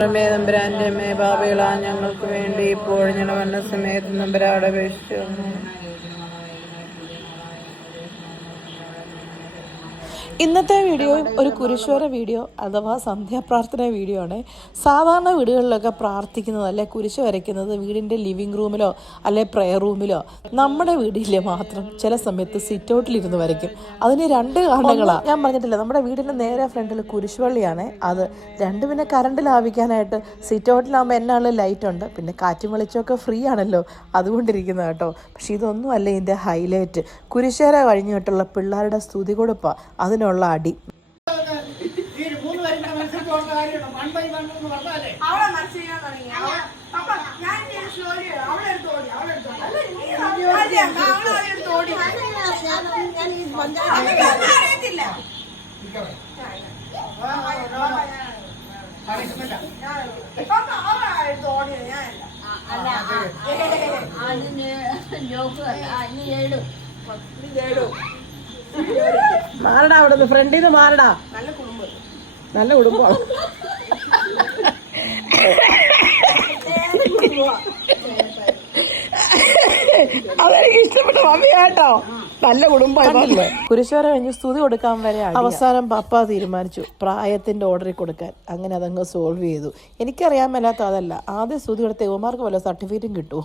തമ്പുരാന്റെ അമ്മേ, പാപികളാ ഞങ്ങൾക്ക് വേണ്ടി ഇപ്പോഴും ഞങ്ങളുടെ മരണസമയത്ത് തമ്പുരാനോട് അപേക്ഷിച്ചു. ഇന്നത്തെ വീഡിയോ ഒരു കുരിശോര വീഡിയോ അഥവാ സന്ധ്യാപ്രാർത്ഥന വീഡിയോ ആണ്. സാധാരണ വീടുകളിലൊക്കെ പ്രാർത്ഥിക്കുന്നത് അല്ലെ കുരിശ് വരയ്ക്കുന്നത് വീടിൻ്റെ ലിവിങ് റൂമിലോ അല്ലെ പ്രെയർ റൂമിലോ, നമ്മുടെ വീടിലെ മാത്രം ചില സമയത്ത് സിറ്റ് ഔട്ടിലിരുന്ന് വരയ്ക്കും. അതിന് രണ്ട് കാരണങ്ങളാണ്. ഞാൻ പറഞ്ഞിട്ടില്ല, നമ്മുടെ വീടിൻ്റെ നേരെ ഫ്രണ്ടിൽ കുരിശുവള്ളിയാണ്. അത് രണ്ട് പിന്നെ കറണ്ട് ലാഭിക്കാനായിട്ട് സിറ്റ് ഔട്ടിലാകുമ്പോൾ എന്നാണ് ലൈറ്റ് ഉണ്ട്, പിന്നെ കാറ്റും വെളിച്ചമൊക്കെ ഫ്രീ ആണല്ലോ, അതുകൊണ്ടിരിക്കുന്നത് കേട്ടോ. പക്ഷെ ഇതൊന്നും അല്ല ഇതിൻ്റെ ഹൈലൈറ്റ്. കുരിശേര കഴിഞ്ഞിട്ടുള്ള പിള്ളേരുടെ സ്തുതി കൊടുപ്പ, അതിനുള്ള അടി. മാറടാ അവിടെ ഫ്രണ്ടിൽ നിന്ന് മാറടാ. നല്ല കുടുംബമാണ്. അതെനിക്ക് ഇഷ്ടപ്പെട്ട മമ്മി കേട്ടോ, നല്ല കുടുംബം. കുരിശോര കഴിഞ്ഞ് സ്തുതി കൊടുക്കാൻ വരെ അവസാനം പപ്പ തീരുമാനിച്ചു പ്രായത്തിന്റെ ഓർഡറിൽ കൊടുക്കാൻ. അങ്ങനെ അതങ്ങ് സോൾവ് ചെയ്തു. എനിക്കറിയാൻ മേലാത്ത അതല്ല, ആദ്യം സ്തുതി കൊടുത്ത യുവമാർക്ക് വല്ല സർട്ടിഫിക്കറ്റും കിട്ടുമോ?